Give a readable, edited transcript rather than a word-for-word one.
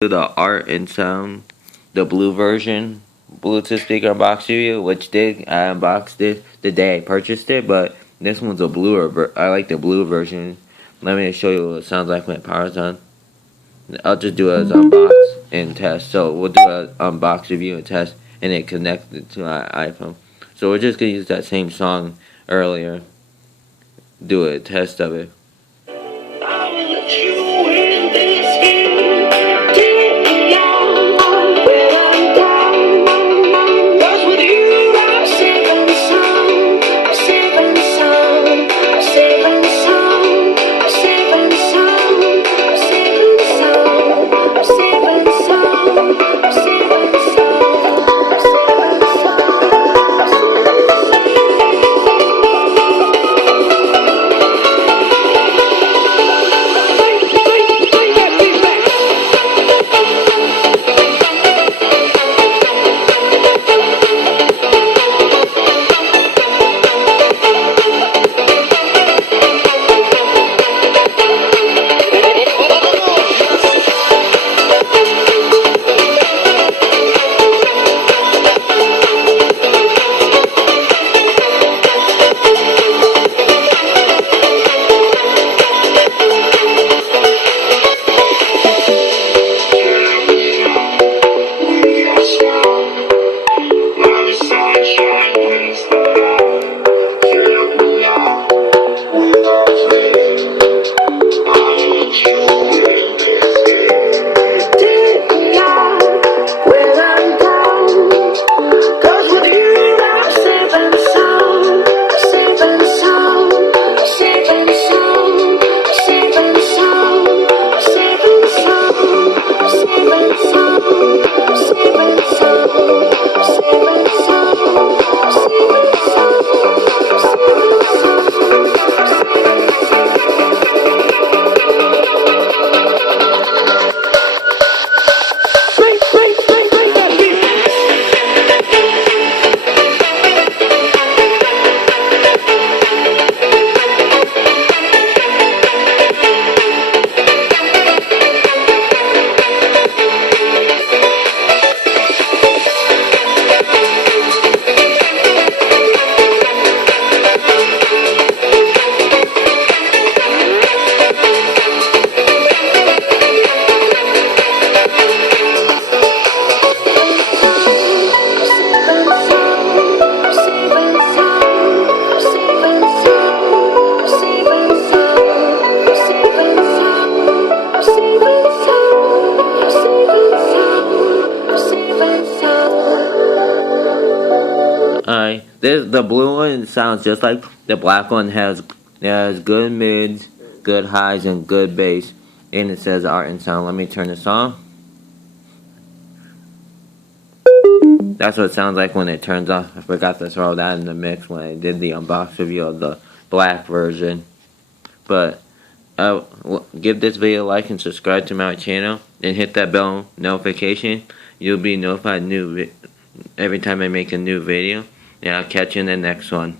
The Art+Sound, the blue version Bluetooth speaker unbox review, I unboxed it the day I purchased it, but this one's a bluer. I like the blue version. Let me show you what it sounds like when it powers on. I'll just do it as unbox and test. So we'll do an unbox review and test, and it connected to my iPhone. So we're just gonna use that same song earlier. Do a test of it. The blue one sounds just like the black one. Has good mids, good highs, and good bass. And it says Art+Sound. Let me turn this on. That's what it sounds like when it turns off. I forgot to throw that in the mix when I did the unbox review of the black version. But give this video a like and subscribe to my channel and hit that bell notification. You'll be notified every time I make a new video. And I'll catch you in the next one.